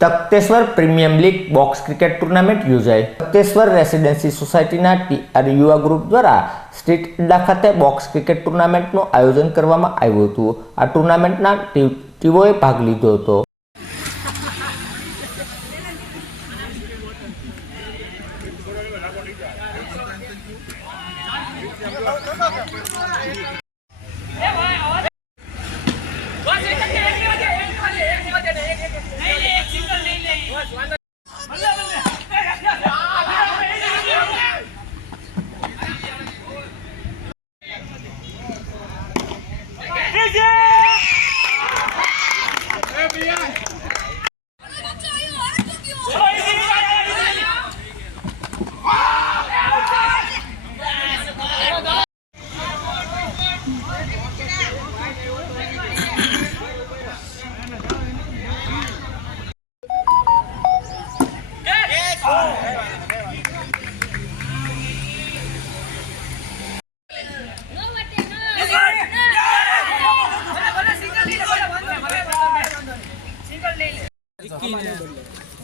Takhteshwar premier league box cricket tournament યોજાઈ Takhteshwar residency સોસાયટીના TR યુવા ગ્રુપ દ્વારા સ્ટ્રીટ અડ્ડા ખાતે બોક્સ ક્રિકેટ ટુર્નામેન્ટનું આયોજન કરવામાં આવ્યું હતું. આ ટુર્નામેન્ટના ટીમોએ ભાગ લીધો હતો.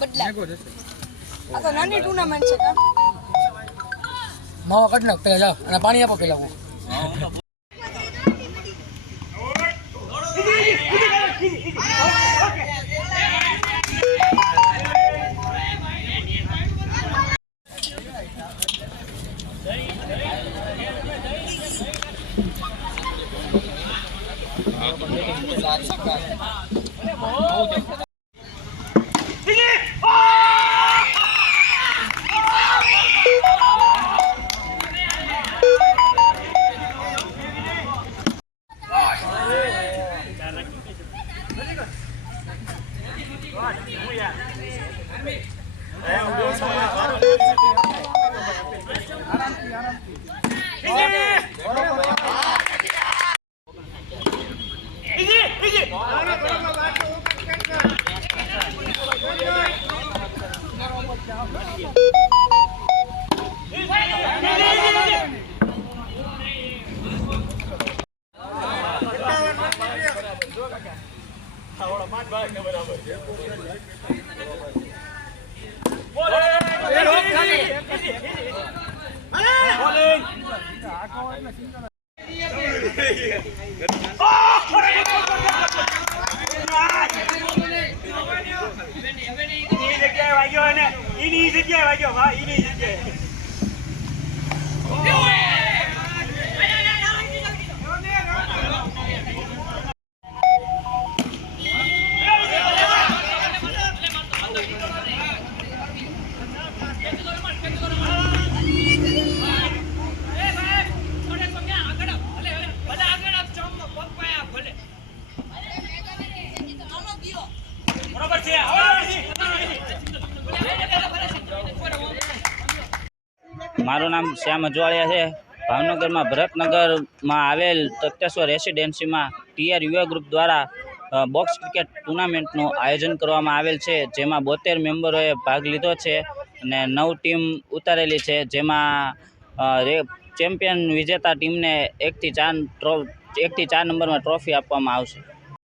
બદલા આ તો નાની ટુર્નામેન્ટ છે કા? માવા કાઢ નાખ પેલા જાઓ અને પાણી આપો પેલા હું. એની જગ્યાએ વાગ્યો ને એની જગ્યાએ વાગ્યો હા એની જગ્યાએ મારું નામ શ્યામ અજવાળિયા છે. ભાવનગરમાં ભરતનગરમાં આવેલ તખ્તેશ્વર રેસિડેન્સીમાં ટીઆર યુવા ગ્રુપ દ્વારા બોક્સ ક્રિકેટ ટુર્નામેન્ટનું આયોજન કરવામાં આવેલ છે, જેમાં બોતેર મેમ્બરોએ ભાગ લીધો છે અને નવ ટીમ ઉતારેલી છે, જેમાં ચેમ્પિયન વિજેતા ટીમને એકથી ચાર ટ્રો એકથી ચાર નંબરમાં ટ્રોફી આપવામાં આવશે.